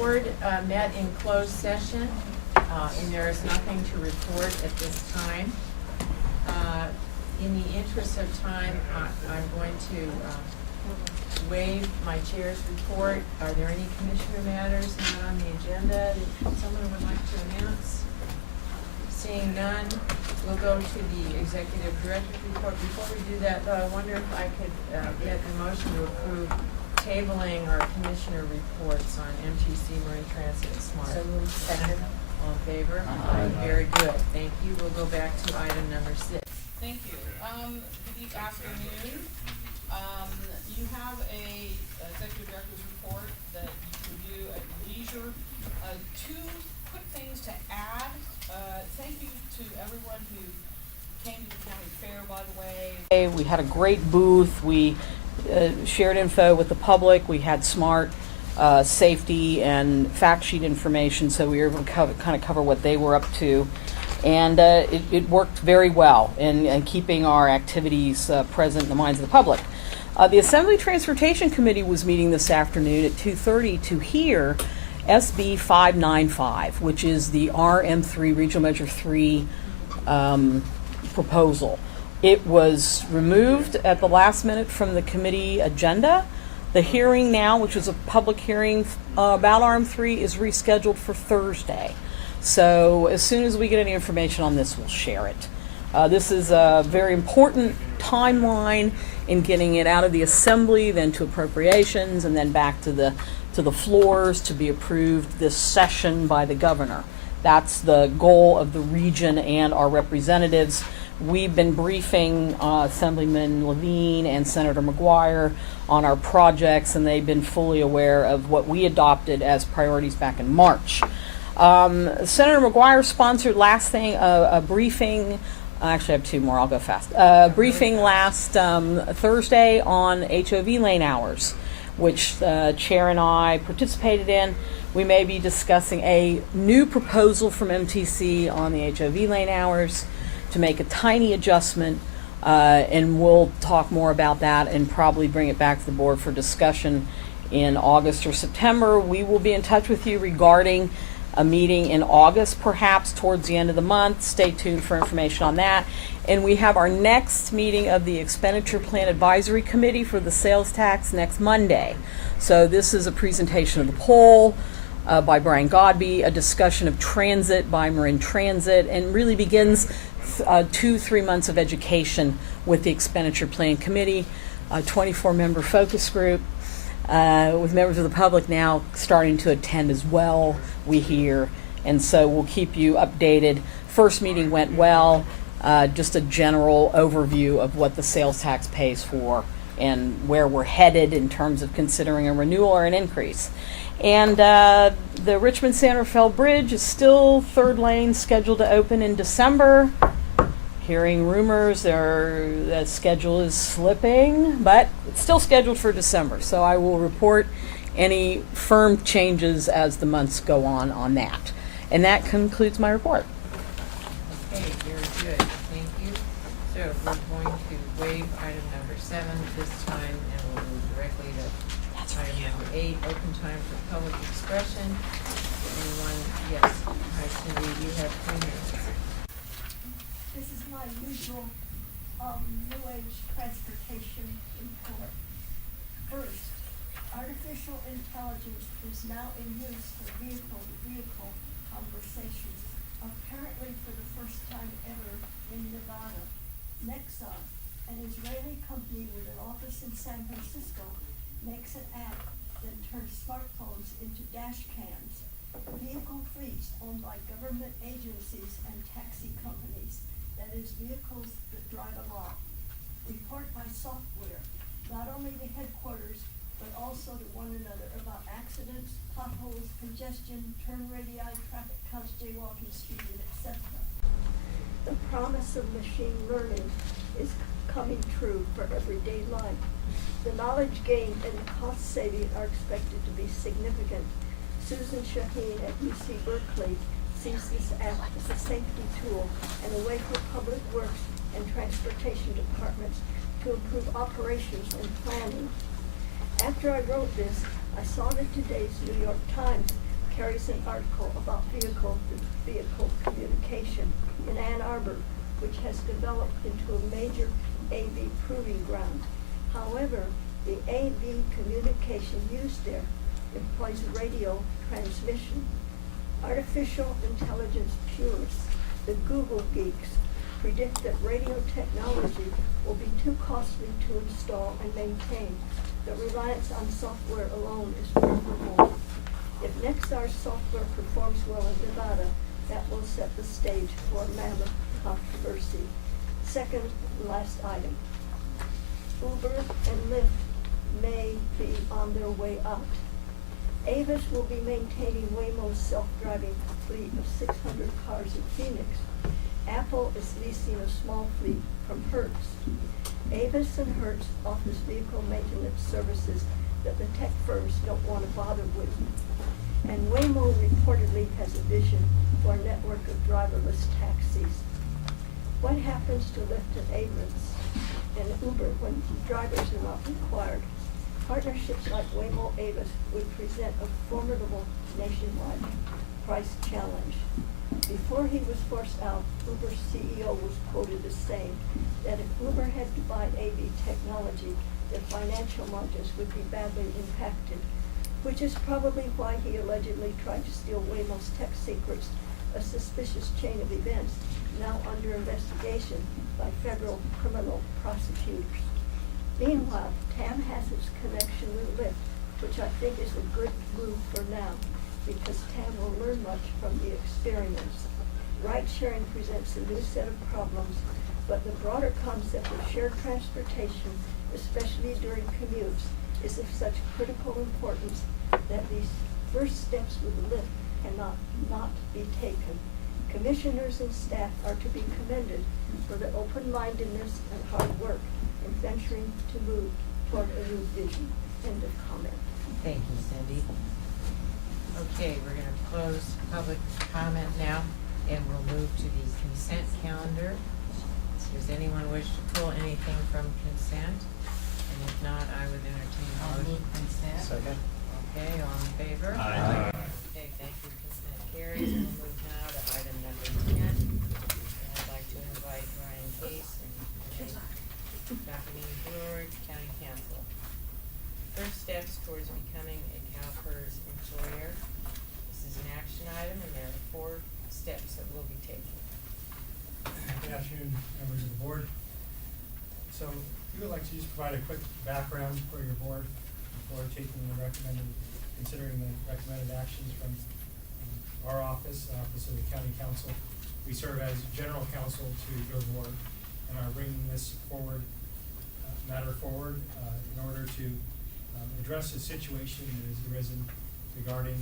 board met in closed session, and there is nothing to report at this time. In the interest of time, I'm going to waive my chair's report. Are there any commissioner matters not on the agenda that someone would like to announce? Seeing none, we'll go to the executive director's report. Before we do that, though, I wonder if I could get a motion to approve tabling our commissioner reports on MTC, Marine Transit, and Smart. So moved. Second. All in favor? Very good. Thank you. We'll go back to item number 6. Thank you. Good afternoon. You have a executive director's report that you can do at leisure. Two quick things to add. Thank you to everyone who came to the county fair, by the way. We had a great booth. We shared info with the public. We had smart safety and fact sheet information, so we were able to kind of cover what they were up to. And it worked very well in keeping our activities present in the minds of the public. The Assembly Transportation Committee was meeting this afternoon at 2:30 to hear SB 595, which is the RM3, Regional Measure 3 proposal. It was removed at the last minute from the committee agenda. The hearing now, which was a public hearing about RM3, is rescheduled for Thursday. So as soon as we get any information on this, we'll share it. This is a very important timeline in getting it out of the assembly, then to appropriations, and then back to the floors to be approved this session by the governor. That's the goal of the region and our representatives. We've been briefing Assemblyman Levine and Senator McGuire on our projects, and they've been fully aware of what we adopted as priorities back in March. Senator McGuire sponsored a briefing. Actually, I have two more. I'll go fast. Briefing last Thursday on HOV lane hours, which Chair and I participated in. We may be discussing a new proposal from MTC on the HOV lane hours to make a tiny adjustment, and we'll talk more about that and probably bring it back to the board for discussion in August or September. We will be in touch with you regarding a meeting in August, perhaps towards the end of the month. Stay tuned for information on that. And we have our next meeting of the Expenditure Plan Advisory Committee for the sales tax next Monday. So this is a presentation of the poll by Brian Godby, a discussion of transit by Marin Transit, and really begins 2-3 months of education with the Expenditure Plan Committee, a 24-member focus group, with members of the public now starting to attend as well, we hear. And so we'll keep you updated. First meeting went well, just a general overview of what the sales tax pays for and where we're headed in terms of considering a renewal or an increase. And the Richmond-Santa Fe Bridge is still third lane, scheduled to open in December. Hearing rumors the schedule is slipping, but it's still scheduled for December. So I will report any firm changes as the months go on that. And that concludes my report. Okay, very good. Thank you. So we're going to waive item number 7 this time, and we'll move directly to item number 8, open time for public expression. Anyone? Yes. Hi, Cindy. You have 3 minutes. This is my usual New Age transportation report. First, artificial intelligence is now in use for vehicle-to-vehicle conversations, apparently for the first time ever in Nevada. Nexon, an Israeli company with an office in San Francisco, makes an app that turns smartphones into dash cams. Vehicle fleets owned by government agencies and taxi companies, that is, vehicles that drive along, report by software, not only to headquarters, but also to one another about accidents, potholes, congestion, turn radii, traffic counts, jaywalking, speeding, etc. The promise of machine learning is coming true for everyday life. The knowledge gained and the cost saving are expected to be significant. Susan Shaheen at UC Berkeley sees this app as a safety tool and a way for public works and transportation departments to improve operations and planning. After I wrote this, I saw that today's New York Times carries an article about vehicle-to-vehicle communication in Ann Arbor, which has developed into a major AV proving ground. However, the AV communication used there employs radio transmission. Artificial intelligence purists, the Google geeks, predict that radio technology will be too costly to install and maintain. The reliance on software alone is preferable. If Nexar's software performs well in Nevada, that will set the stage for a mammoth controversy. Second and last item. Uber and Lyft may be on their way out. Avis will be maintaining Waymo's self-driving fleet of 600 cars in Phoenix. Apple is leasing a small fleet from Hertz. Avis and Hertz offers vehicle maintenance services that the tech firms don't want to bother with. And Waymo reportedly has a vision for a network of driverless taxis. What happens to Lyft and Avis and Uber when drivers are not required? Partnerships like Waymo Avis would present a formidable nationwide price challenge. Before he was forced out, Uber's CEO was quoted as saying that if Uber had to buy AV technology, their financial margins would be badly impacted, which is probably why he allegedly tried to steal Waymo's tech secrets, a suspicious chain of events now under investigation by federal criminal prosecutors. Meanwhile, TAM has its connection with Lyft, which I think is a good move for now, because TAM will learn much from the experience. Ride-sharing presents a new set of problems, but the broader concept of shared transportation, especially during commutes, is of such critical importance that these first steps with Lyft cannot not be taken. Commissioners and staff are to be commended for their open-mindedness and hard work in venturing to move toward a new vision. End of comment. Thank you, Cindy. Okay, we're going to close public comment now, and we'll move to the consent calendar. Does anyone wish to pull anything from consent? And if not, I would entertain a motion. Consent. Second. Okay, all in favor? Aye. Okay, thank you. Consent carries. We'll move now to item number 10. And I'd like to invite Ryan Case and Jacqueline Brewer, County Council. First steps towards becoming a CalPERS employer. This is an action item, and there are 4 steps that we'll be taking. Good afternoon, members of the board. So we would like to just provide a quick background for your board before considering the recommended actions from our office, the Office of the County Council. We serve as general counsel to your board and are bringing this matter forward in order to address a situation that has arisen regarding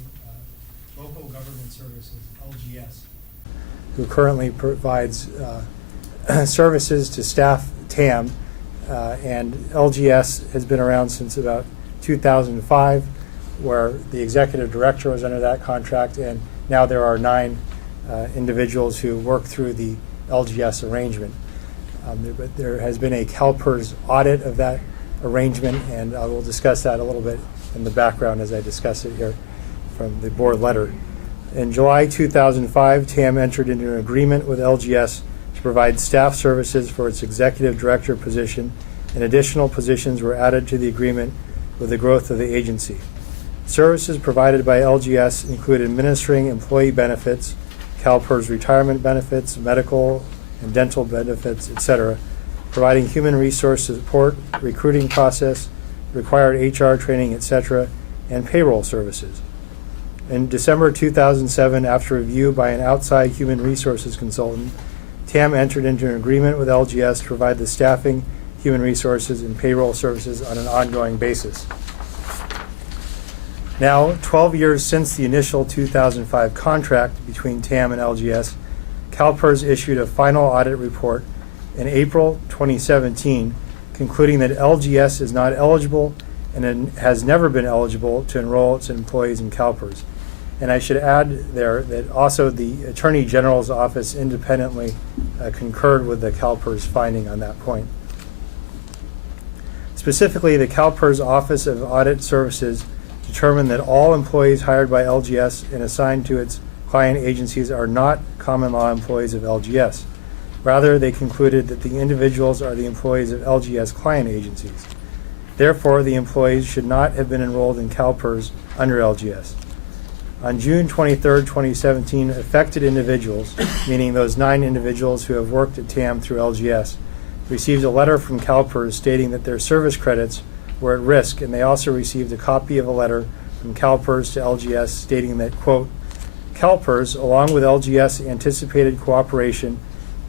local government services, LGS, who currently provides services to staff TAM, and LGS has been around since about 2005, where the executive director was under that contract, and now there are 9 individuals who work through the LGS arrangement. There has been a CalPERS audit of that arrangement, and I will discuss that a little bit in the background as I discuss it here from the board letter. In July 2005, TAM entered into an agreement with LGS to provide staff services for its executive director position, and additional positions were added to the agreement with the growth of the agency. Services provided by LGS include administering employee benefits, CalPERS retirement benefits, medical and dental benefits, etc., providing human resource support, recruiting process, required HR training, etc., and payroll services. In December 2007, after review by an outside human resources consultant, TAM entered into an agreement with LGS to provide the staffing, human resources, and payroll services on an ongoing basis. Now, 12 years since the initial 2005 contract between TAM and LGS, CalPERS issued a final audit report in April 2017, concluding that LGS is not eligible and has never been eligible to enroll its employees in CalPERS. And I should add there that also the Attorney General's office independently concurred with the CalPERS finding on that point. Specifically, the CalPERS Office of Audit Services determined that all employees hired by LGS and assigned to its client agencies are not common law employees of LGS. Rather, they concluded that the individuals are the employees of LGS client agencies. Therefore, the employees should not have been enrolled in CalPERS under LGS. On June 23, 2017, affected individuals, meaning those 9 individuals who have worked at TAM through LGS, received a letter from CalPERS stating that their service credits were at risk, and they also received a copy of a letter from CalPERS to LGS stating that, quote, CalPERS, along with LGS anticipated cooperation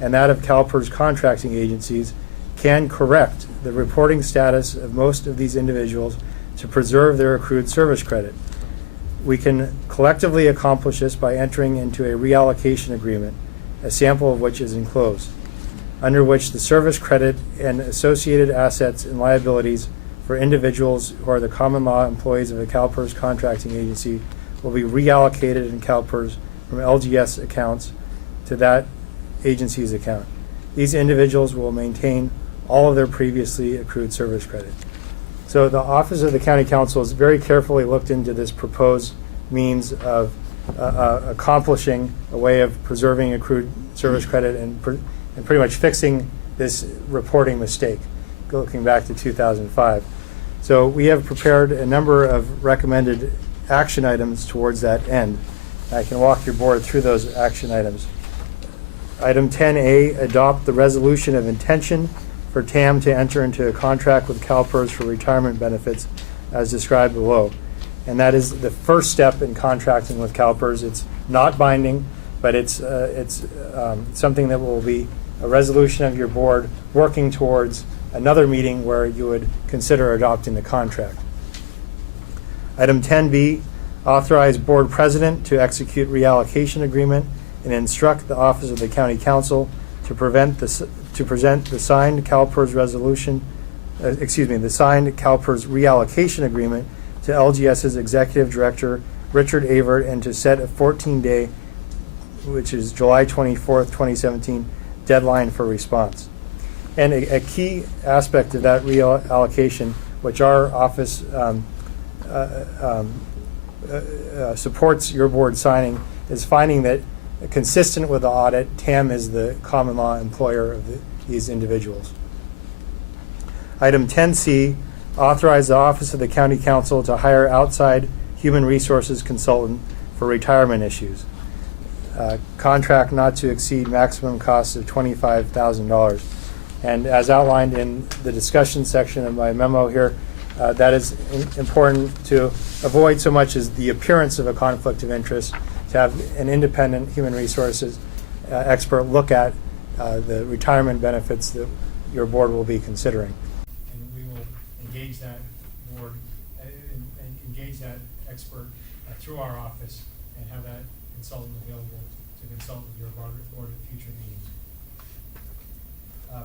and that of CalPERS contracting agencies, can correct the reporting status of most of these individuals to preserve their accrued service credit. We can collectively accomplish this by entering into a reallocation agreement, a sample of which is enclosed, under which the service credit and associated assets and liabilities for individuals who are the common law employees of a CalPERS contracting agency will be reallocated in CalPERS from LGS accounts to that agency's account. These individuals will maintain all of their previously accrued service credit. So the Office of the County Council has very carefully looked into this proposed means of accomplishing a way of preserving accrued service credit and pretty much fixing this reporting mistake, looking back to 2005. So we have prepared a number of recommended action items towards that end. I can walk your board through those action items. Item 10A, adopt the resolution of intention for TAM to enter into a contract with CalPERS for retirement benefits as described below. And that is the first step in contracting with CalPERS. It's not binding, but it's something that will be a resolution of your board working towards another meeting where you would consider adopting the contract. Item 10B, authorize board president to execute reallocation agreement and instruct the Office of the County Council to present the signed CalPERS resolution, the signed CalPERS reallocation agreement to LGS's Executive Director, Richard Avert, and to set a 14-day, which is July 24th, 2017, deadline for response. And a key aspect of that reallocation, which our office supports your board signing, is finding that consistent with the audit, TAM is the common law employer of these individuals. Item 10C, authorize the Office of the County Council to hire outside human resources consultant for retirement issues. Contract not to exceed maximum cost of $25,000. And as outlined in the discussion section of my memo here, that is important to avoid so much as the appearance of a conflict of interest, to have an independent human resources expert look at the retirement benefits that your board will be considering. And we will engage that board and engage that expert through our office and have that consultant available to consult with your board at future meetings.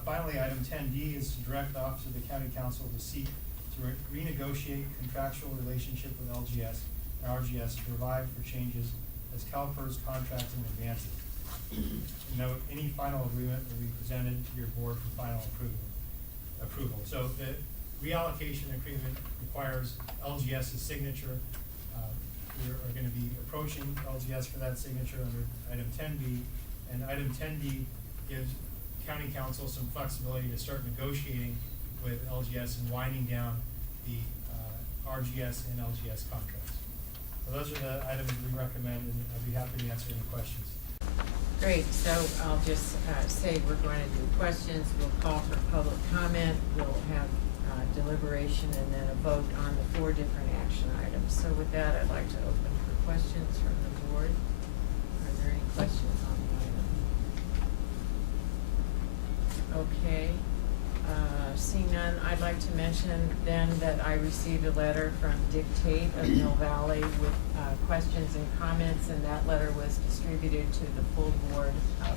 Finally, item 10D is to direct the Office of the County Council to seek to renegotiate contractual relationship with LGS and RGS to provide for changes as CalPERS contracting advances. Note, any final agreement will be presented to your board for final approval. So the reallocation agreement requires LGS's signature. We are going to be approaching LGS for that signature under item 10B, and item 10D gives County Council some flexibility to start negotiating with LGS and winding down the RGS and LGS contracts. So those are the items we recommend, and I'd be happy to answer any questions. Great, so I'll just say we're going to do questions, we'll call for public comment, we'll have deliberation, and then a vote on the 4 different action items. So with that, I'd like to open for questions from the board. Are there any questions on the item? Okay. Seeing none, I'd like to mention then that I received a letter from Dick Tate of Mill Valley with questions and comments, and that letter was distributed to the full board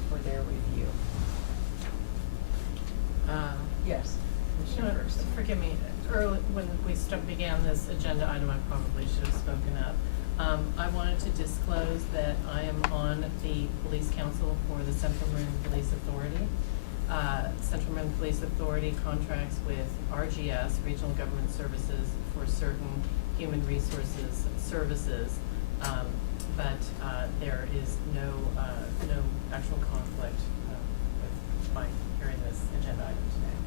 for their review. Yes, Commissioner First. Forgive me, early when we began this agenda item, I probably should have spoken up. I wanted to disclose that I am on the Police Council for the Central Marin Police Authority. Central Marin Police Authority contracts with RGS, Regional Government Services, for certain Human Resources Services, but there is no actual conflict with my hearing this agenda item today.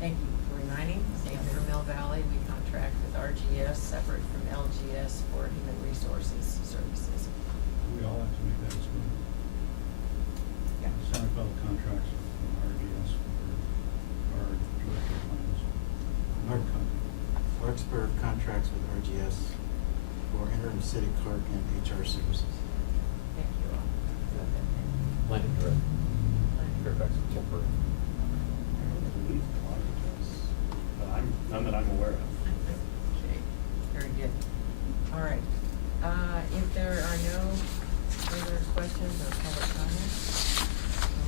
Thank you for reminding. Same for Mill Valley, we contract with RGS, separate from LGS for Human Resources Services. We all have to make that as well. Yeah. Centerville contracts with RGS for our director plans. Our company. Larkspur contracts with RGS for interim city clerk and HR services. Thank you all. Go ahead. Planning director, Fairfax temporary. But none that I'm aware of. Okay, very good. All right. If there are no further questions or public comments,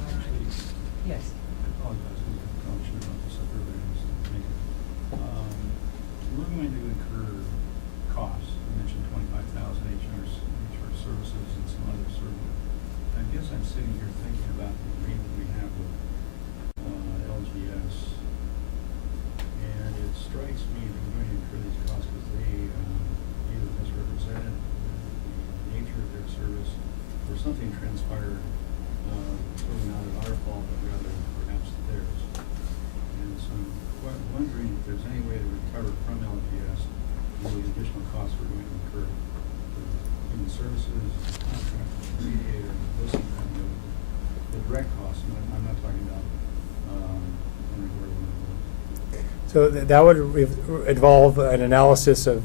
Actually, yes. I apologize, we probably should have brought this up earlier. Just to make it. We're going to incur costs. You mentioned 25,000 HR services and some other services. I guess I'm sitting here thinking about the agreement we have with LGS, and it strikes me that we're going to incur these costs because they either misrepresented the nature of their service, or something transpired, really not at our fault, but rather perhaps theirs. And so I'm wondering if there's any way to recover from LGS all the additional costs we're going to incur for human services, contract, mediator, this and that, the direct costs. And I'm not talking about unrecorded. So that would involve an analysis of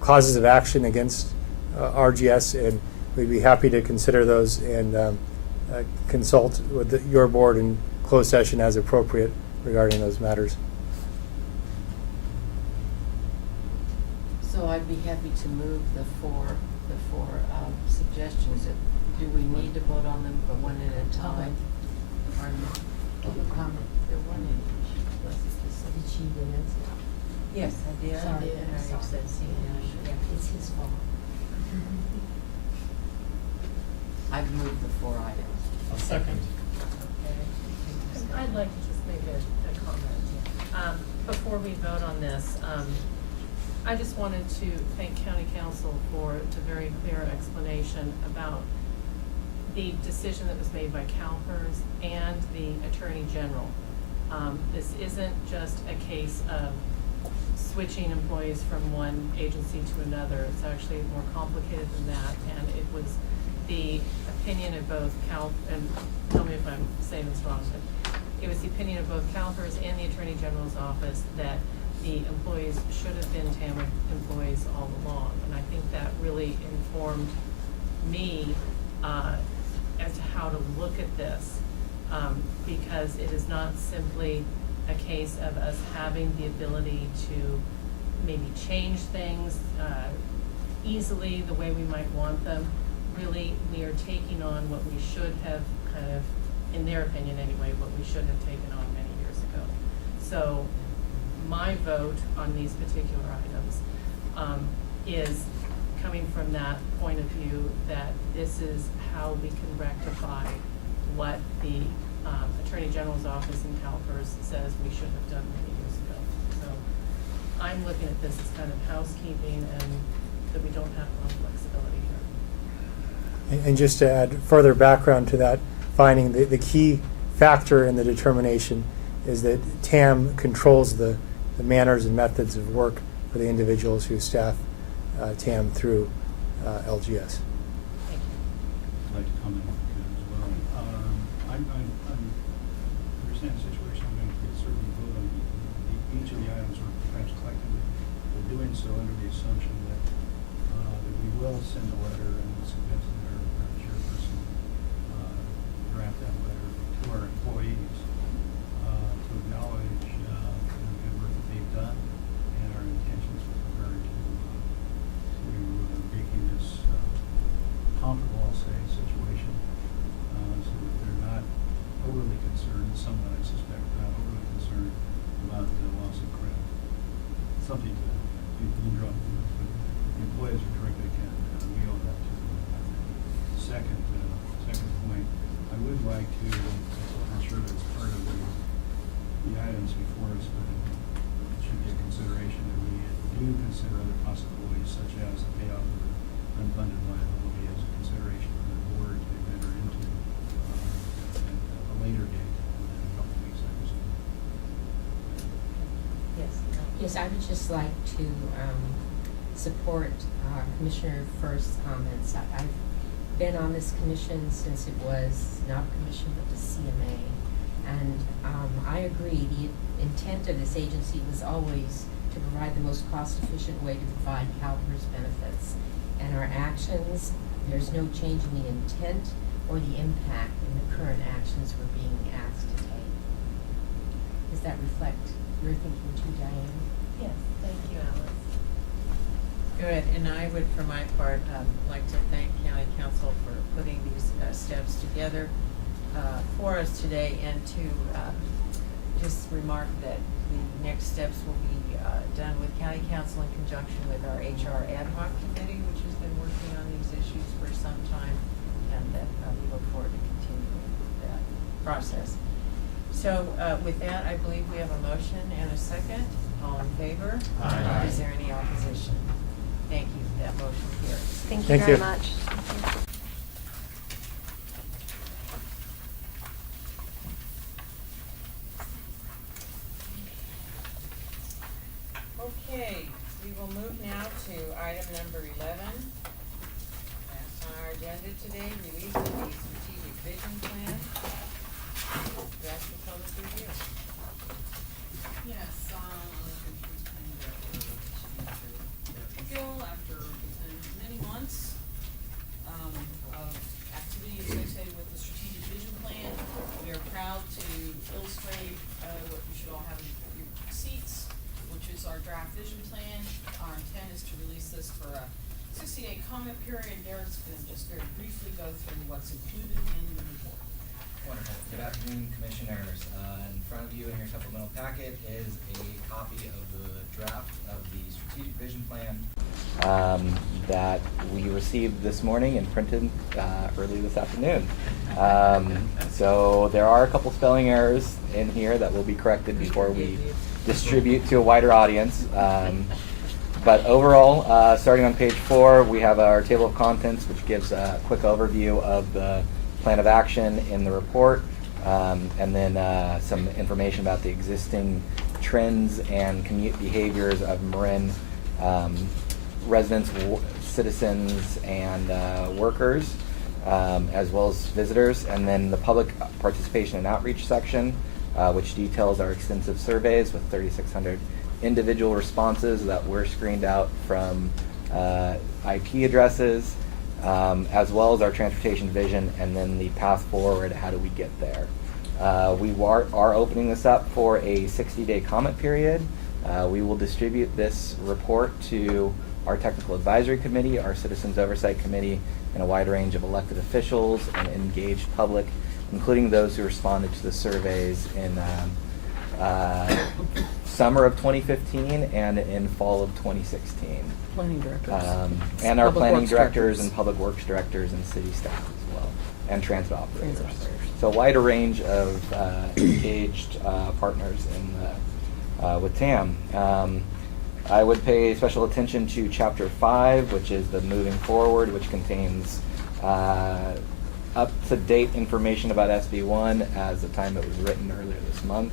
causes of action against RGS, and we'd be happy to consider those and consult with your board in closed session as appropriate regarding those matters. So I'd be happy to move the four suggestions. Do we need to vote on them one at a time? Pardon me? Public comment. They're one in each. Did she dance? Yes, I did. Sorry, And I sorry. said senior. Yeah, it's his fault. I've moved the 4 items. I'll second. Okay. I'd like to just make a comment. Before we vote on this, I just wanted to thank County Council for the very clear explanation about the decision that was made by CalPERS and the Attorney General. This isn't just a case of switching employees from one agency to another. It's actually more complicated than that, and it was the opinion of both and tell me if I'm saying this wrong, but it was the opinion of both CalPERS and the Attorney General's office that the employees should have been TAM employees all along. And I think that really informed me as to how to look at this, because it is not simply a case of us having the ability to maybe change things easily the way we might want them. Really, we are taking on what we should have kind of, in their opinion anyway, what we should have taken on many years ago. So my vote on these particular items is coming from that point of view that this is how we can rectify what the Attorney General's office in CalPERS says we should have done many years ago. So I'm looking at this as kind of housekeeping and that we don't have a lot of flexibility here. And just to add further background to that finding, the key factor in the determination is that TAM controls the manners and methods of work for the individuals who staff TAM through LGS. Thank you. I'd like to comment on that as well. I understand the situation. I'm going to certainly vote on each of the items, or perhaps collectively, but doing so under the assumption that we will send a letter, and suggest that our chairperson draft that letter to our employees to acknowledge the good work that they've done and our intentions with regard to making this comparable, I'll say, situation, so that they're not overly concerned, somewhat I suspect, not overly concerned about the loss of credit. Something to you draw, but the employees are doing what they can, and we owe that to them. Second point, I would like to, I'm sure that's part of the items before us, but it should get consideration that we do consider other possibilities such as a payout of unfunded liability as a consideration for the board to enter into at a later date within a couple of weeks, I presume. Yes. Yes, I would just like to support Commissioner First's comments. I've been on this commission since it was not a commission but the CMA. And I agree, the intent of this agency was always to provide the most cost-efficient way to provide CalPERS benefits. And our actions, there's no change in the intent or the impact in the current actions we're being asked to take. Does that reflect your thinking too, Diane? Yes, thank you, Alice. Good, and I would, for my part, like to thank County Council for putting these steps together for us today, and to just remark that the next steps will be done with County Council in conjunction with our HR ad hoc committee, which has been working on these issues for some time, and that we look forward to continuing that process. So with that, I believe we have a motion and a second. All in favor? Aye. Is there any opposition? Thank you. That motion carries. Thank you Thank very you. much. Okay, we will move now to item number 11. That's on our agenda today, release of the strategic vision plan. That's the public review. Yes, after many months of activity associated with the strategic vision plan, we are proud to illustrate what you should all have in your seats, which is our draft vision plan. Our intent is to release this for a 60-day comment period. Derek's going to just very briefly go through what's included in the report. Wonderful. Good afternoon, Commissioners. In front of you in your supplemental packet is a copy of the draft of the strategic vision plan that we received this morning and printed early this afternoon. So there are a couple spelling errors in here that will be corrected before we distribute to a wider audience. But overall, starting on page 4, we have our table of contents, which gives a quick overview of the plan of action in the report, and then some information about the existing trends and commute behaviors of Marin residents, citizens, and workers, as well as visitors, and then the public participation and outreach section, which details our extensive surveys with 3,600 individual responses that were screened out from IP addresses, as well as our transportation vision, and then the path forward, how do we get there. We are opening this up for a 60-day comment period. We will distribute this report to our technical advisory committee, our citizens oversight committee, and a wide range of elected officials and engaged public, including those who responded to the surveys in summer of 2015 and in fall of 2016. Planning directors. And our Public planning works directors and public works directors and city staff as well, and transit operators. Transit operators. So a wider range of engaged partners in with TAM. I would pay special attention to Chapter 5, which is the moving forward, which contains up-to-date information about SB1 as the time it was written earlier this month.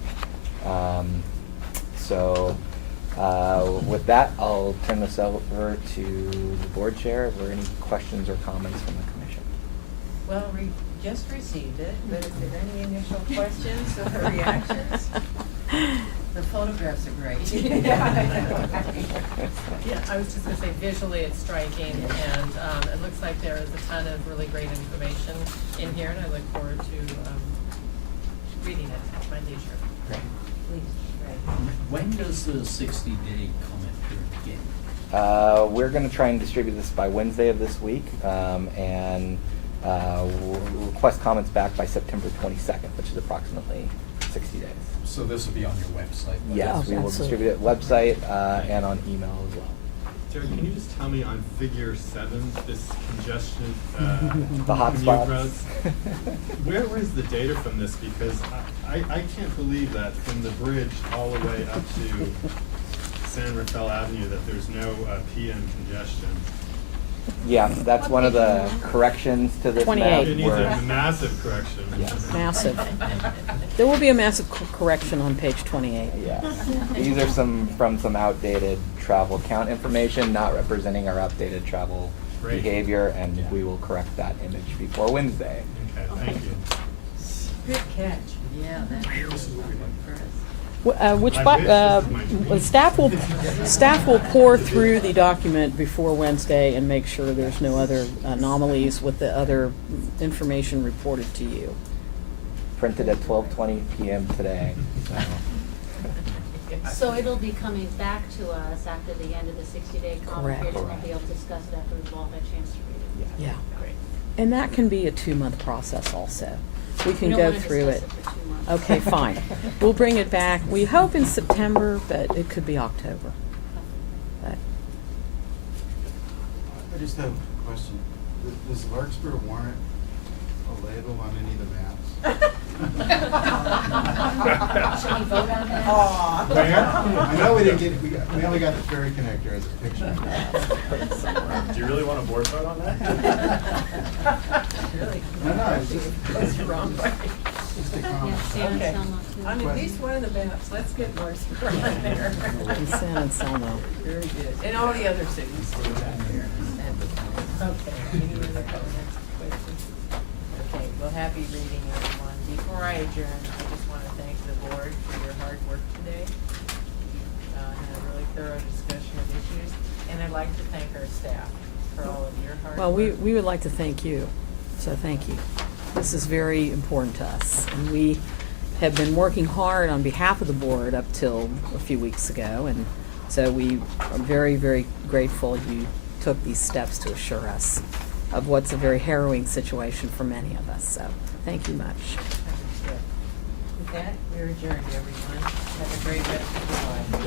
With that, I'll turn this over to the board chair. Are there any questions or comments from the commission? Well, we just received it, but if there are any initial questions or reactions? The photographs are great. Yeah, I was just gonna say visually it's striking, and it looks like there is a ton of really great information in here, and I look forward to reading it at my leisure. Great. Please, Greg. When does the 60-day comment period begin? We're going to try and distribute this by Wednesday of this week, and we'll request comments back by September 22nd, which is approximately 60 days. So this will be on your website? Yes, we will absolutely. distribute it website and on email as well. Jared, can you just tell me on figure 7, this congestion, The hot commute spots. roads, where is the data from this? Because I can't believe that from the bridge all the way up to San Rafael Avenue that there's no PM congestion. Yeah, that's one of the corrections to this 28. map. It needs where- a massive correction. Yes. Massive. There will be a massive correction on page 28. Yeah, these are some outdated travel count information, not representing our updated travel Great. behavior, and we will correct that image before Wednesday. Okay, thank you. Good catch. Yeah, that is something for us. Staff will pour through the document before Wednesday and make sure there's no other anomalies with the other information reported to you. Printed at 12:20 p.m. today. So. So it'll be coming back to us after the end of the 60-day comment Correct. period, and we'll be able to discuss it after we've all had a chance to read it. Yeah. Yeah. Great. And that can be a 2-month process also. We can don't go wanna through discuss it. for 2 months. Okay, fine. We'll bring it back. We hope in September, but it could be October. But I just have a question. Does Larkspur warrant a label on any of the maps? Should we vote on that? Where? I know we didn't get, we only got the ferry connector as a picture. Do you really want a board vote on that? Really? No, it's That's the wrong way. just a Yeah, comment. Sam and Okay. Selma too. On at least one of the maps, let's get Larkspur on there. and San Anselmo. Very good. And all the other cities too out here. Okay, any other comments, questions? Okay, well, happy reading, everyone. Before I adjourn, I just want to thank the board for your hard work today. Had a really thorough discussion of issues, and I'd like to thank our staff for all of your hard work. Well, we would like to thank you, so thank you. This is very important to us, and we have been working hard on behalf of the board up till a few weeks ago, and so we are very, very grateful you took these steps to assure us of what's a very harrowing situation for many of us, so thank you much. Understood. With that, we're adjourned, everyone. Have a great rest of your life.